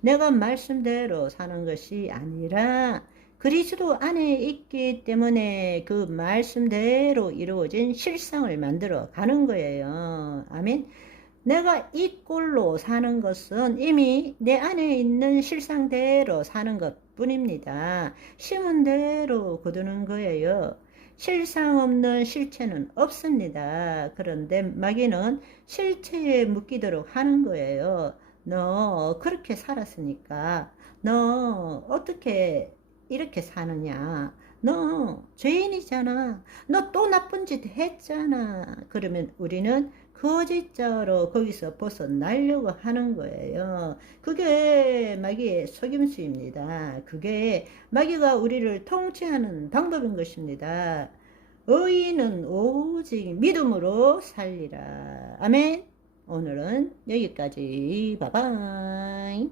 내가 말씀대로 사는 것이 아니라 그리스도 안에 있기 때문에 그 말씀대로 이루어진 실상을 만들어 가는 거예요. 아멘. 내가 이 꼴로 사는 것은 이미 내 안에 있는 실상대로 사는 것 뿐입니다. 심은 대로 거두는 거예요. 실상 없는 실체는 없습니다. 그런데 마귀는 실체에 묶이도록 하는 거예요. 너 그렇게 살았으니까 너 어떻게 이렇게 사느냐? 너 죄인이잖아. 너 또 나쁜 짓 했잖아. 그러면 우리는 거짓자로 거기서 벗어나려고 하는 거예요. 그게 마귀의 속임수입니다. 그게 마귀가 우리를 통치하는 방법인 것입니다. 의인은 오직 믿음으로 살리라. 아멘. 오늘은 여기까지. 바바이.